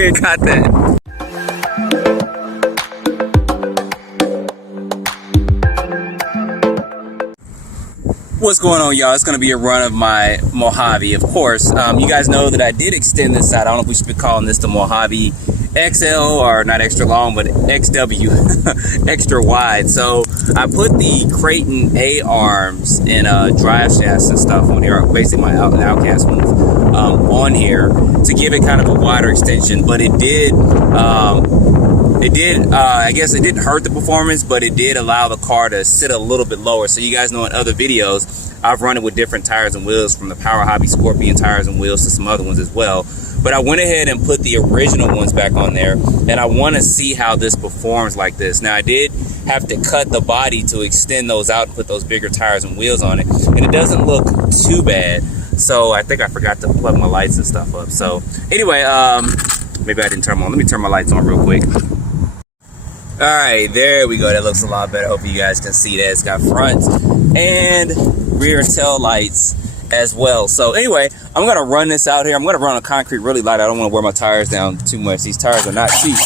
wind caught that. What's going on, y'all? It's going to be a run of my Mojave, of course. You guys know that I did extend this out. I don't know if we should be calling this the Mojave XL, or not extra long, but XW, extra wide. So I put the Creighton A arms and drive shafts and stuff on here, basically my Outcast ones, on here to give it kind of a wider extension. But it did, I guess it didn't hurt the performance, but it did allow the car to sit a little bit lower. So you guys know in other videos, I've run it with different tires and wheels, from the Power Hobby Scorpion tires and wheels to some other ones as well. But I went ahead and put the original ones back on there, and I want to see how this performs like this. Now, I did have to cut the body to extend those out and put those bigger tires and wheels on it, and it doesn't look too bad. So I think I forgot to plug my lights and stuff up. So anyway, maybe I didn't turn them on. Let me turn my lights on real quick. All right, there we go. That looks a lot better. Hope you guys can see that. It's got front and rear tail lights as well. So anyway, I'm gonna run this out here. I'm gonna run on concrete really light. I don't want to wear my tires down too much. These tires are not cheap.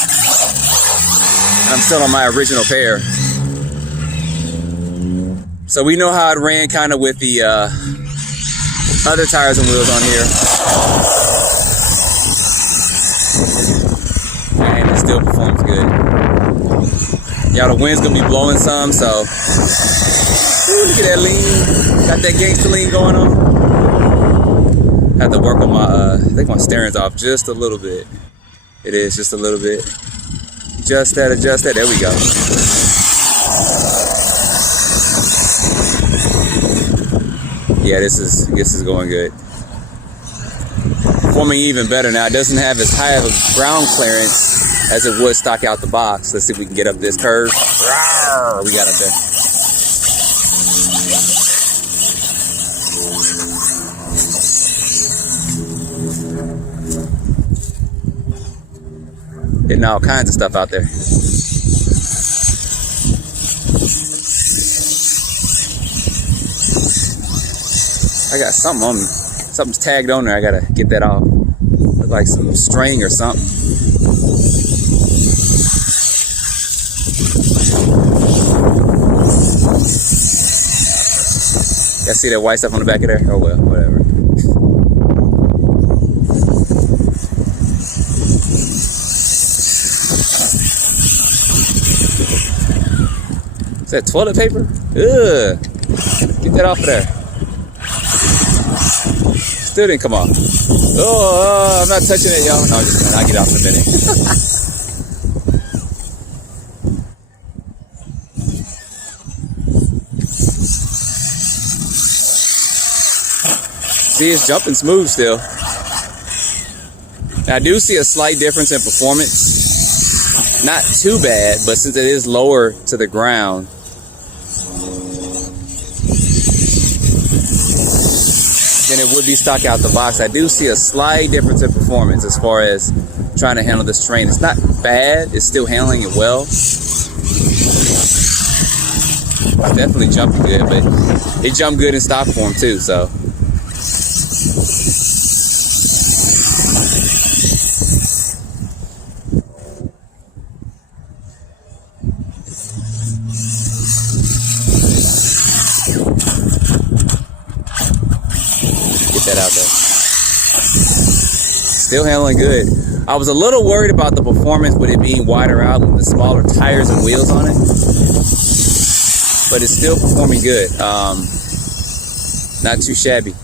I'm still on my original pair. So we know how it ran kind of with the other tires and wheels on here. And it still performs good. Y'all, the wind's gonna be blowing some, so ooh, look at that lean. Got that gangster lean going on. Have to work on my, I think my steering's off just a little bit. It is just a little bit. Adjust that, adjust that. There we go. Yeah, this is going good. Performing even better now. It doesn't have as high of a ground clearance as it would stock out the box. Let's see if we can get up this curve. Rawr, we got up there. Hitting all kinds of stuff out there. I got something on me. Something's tagged on there. I gotta get that off. Look like some string or something. Y'all see that white stuff on the back of there? Oh well, whatever. Is that toilet paper? Ugh. Get that off of there. Still didn't come off. Oh, I'm not touching it, y'all. No, just kidding. I'll get off in a minute. See, it's jumping smooth still. Now, I do see a slight difference in performance. Not too bad, but since it is lower to the ground, than it would be stock out the box, I do see a slight difference in performance as far as trying to handle this terrain. It's not bad. It's still handling it well. It's definitely jumping good, but it jumped good in stock form too, so. That out there. Still handling good. I was a little worried about the performance with it being wider out with the smaller tires and wheels on it, but it's still performing good. Not too shabby.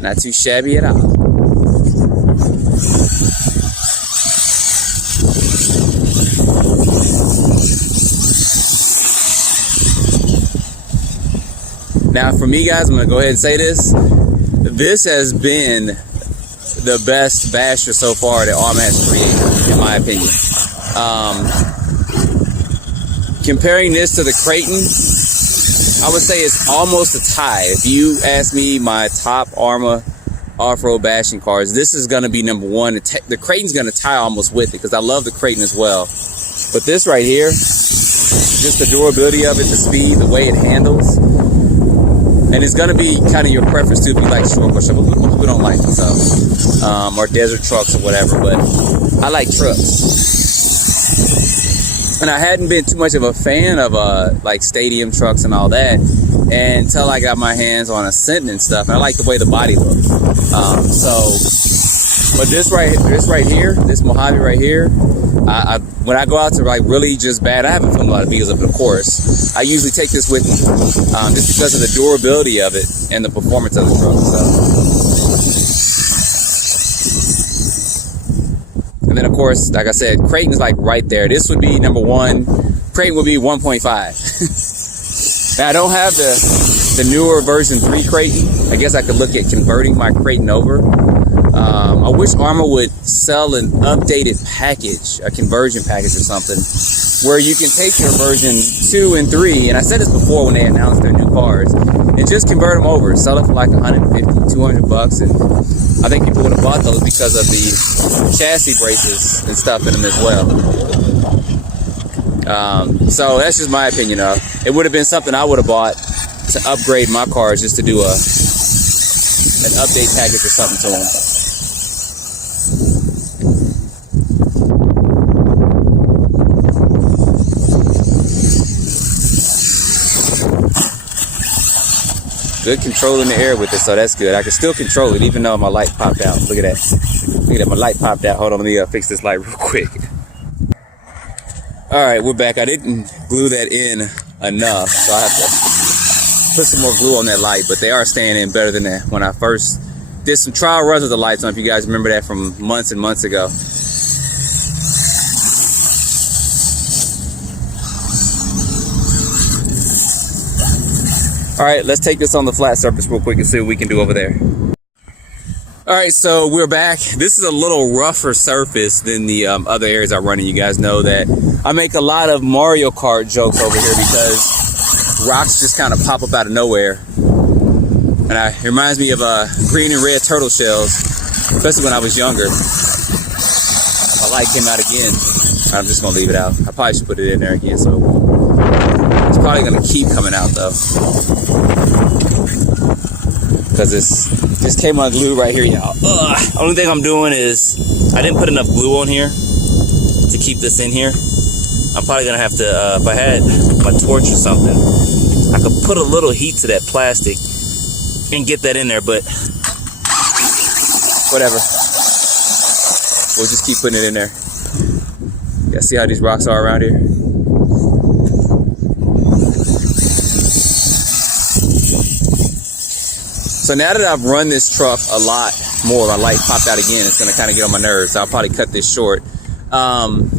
Not too shabby at all. Now, for me, guys, I'm going to go ahead and say this. This has been the best basher so far that Arrma has created, in my opinion. Comparing this to the Creighton, I would say it's almost a tie. If you ask me my top Arrma off-road bashing cars, this is going to be number one. The Creighton's going to tie almost with it because I love the Creighton as well. But this right here, just the durability of it, the speed, the way it handles, And it's gonna be kind of your preference too if you like short course trucks. People don't like them, so or desert trucks or whatever. But I like trucks, and I hadn't been too much of a fan of like stadium trucks and all that until I got my hands on Ascent and stuff. And I like the way the body looks. But this right here, this Mojave right here, when I go out to like really just bad, I haven't filmed a lot of videos of it, of course. I usually take this with me, just because of the durability of it and the performance of the truck. So. And then of course, like I said, Creighton's like right there. This would be number one. Creighton would be 1.5. Now I don't have the newer version 3 Creighton. I guess I could look at converting my Creighton over. I wish Arrma would sell an updated package, a conversion package or something, where you can take your version 2 and 3, and I said this before when they announced their new cars, and just convert them over, sell it for like $150, $200, and I think people would have bought those because of the chassis braces and stuff in them as well. So that's just my opinion of it. It would have been something I would have bought to upgrade my cars, just to do an update package or something to them. Good control in the air with it, so that's good. I can still control it even though my light popped out. Look at that. Look at that, my light popped out. Hold on, let me fix this light real quick. All right, we're back. I didn't glue that in enough, so I have to put some more glue on that light, but they are staying in better than that. When I first did some trial runs with the lights on, if you guys remember that from months and months ago. All right, let's take this on the flat surface real quick and see what we can do over there. All right, so we're back. This is a little rougher surface than the other areas I run in. You guys know that I make a lot of Mario Kart jokes over here because rocks just kind of pop up out of nowhere. And it reminds me of green and red turtle shells, especially when I was younger. My light came out again. I'm just gonna leave it out. I probably should put it in there again, so it's probably gonna keep coming out though, because this came unglued right here, y'all. Only thing I'm doing is I didn't put enough glue on here to keep this in here. I'm probably gonna have to, if I had my torch or something, I could put a little heat to that plastic and get that in there, but whatever. We'll just keep putting it in there. Yeah, see how these rocks are around here? So now that I've run this truck a lot more, my light popped out again, it's gonna kind of get on my nerves, so I'll probably cut this short. I'm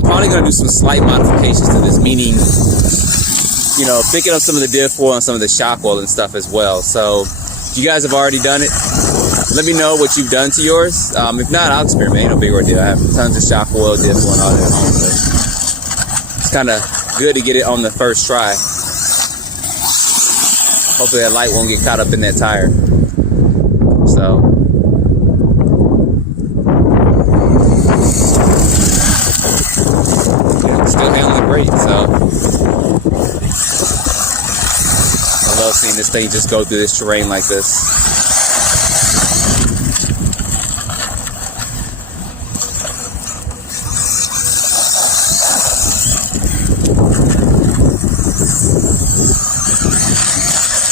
probably gonna do some slight modifications to this, meaning, you know, picking up some of the diff oil and some of the shock oil and stuff as well. So if you guys have already done it, let me know what you've done to yours. If not, I'll experiment. Ain't no big ordeal. I have tons of shock oil, diff oil, and all that at home. But it's kind of good to get it on the first try. Hopefully that light won't get caught up in that tire. So. Yeah, still handling great, so. I love seeing this thing just go through this terrain like this.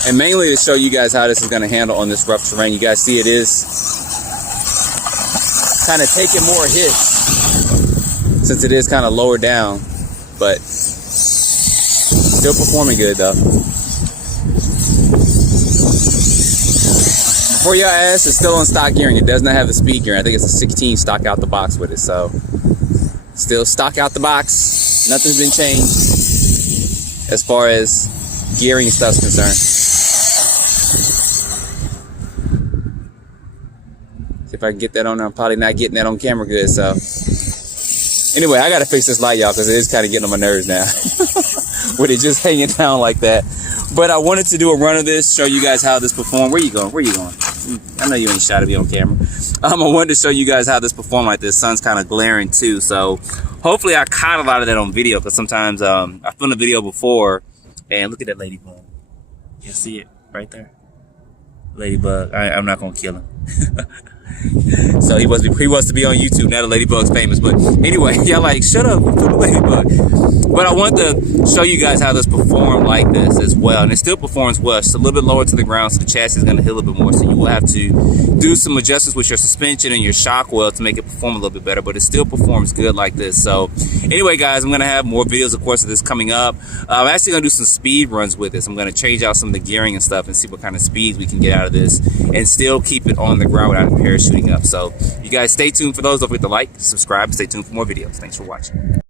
And mainly to show you guys how this is going to handle on this rough terrain. You guys see it is kind of taking more hits since it is kind of lower down, but still performing good though. Before y'all ask, it's still on stock gearing. It does not have the speed gearing. I think it's a 16 stock out the box with it. So still stock out the box. Nothing's been changed as far as gearing stuff's concerned. See if I can get that on there. I'm probably not getting that on camera good, so. Anyway, I gotta fix this light, y'all, because it is kind of getting on my nerves now. With it just hanging down like that. But I wanted to do a run of this, show you guys how this performed. Where you going? Where you going? I know you ain't shot to be on camera. I wanted to show you guys how this performed like this. Sun's kind of glaring too, so hopefully I caught a lot of that on video, because sometimes I filmed a video before, and look at that ladybug. You see it right there? Ladybug. I'm not gonna kill him. So he wants to be on YouTube now. The ladybug's famous, but anyway, y'all like shut up for the ladybug. But I want to show you guys how this performed like this as well, and it still performs well. It's a little bit lower to the ground, so the chassis is going to hit a little bit more. So you will have to do some adjustments with your suspension and your shock well to make it perform a little bit better. But it still performs good like this. So anyway, guys, I'm going to have more videos, of course, of this coming up. I'm actually going to do some speed runs with this. I'm going to change out some of the gearing and stuff and see what kind of speeds we can get out of this and still keep it on the ground without parachuting up. So you guys stay tuned for those. Don't forget to like, subscribe, stay tuned for more videos. Thanks for watching.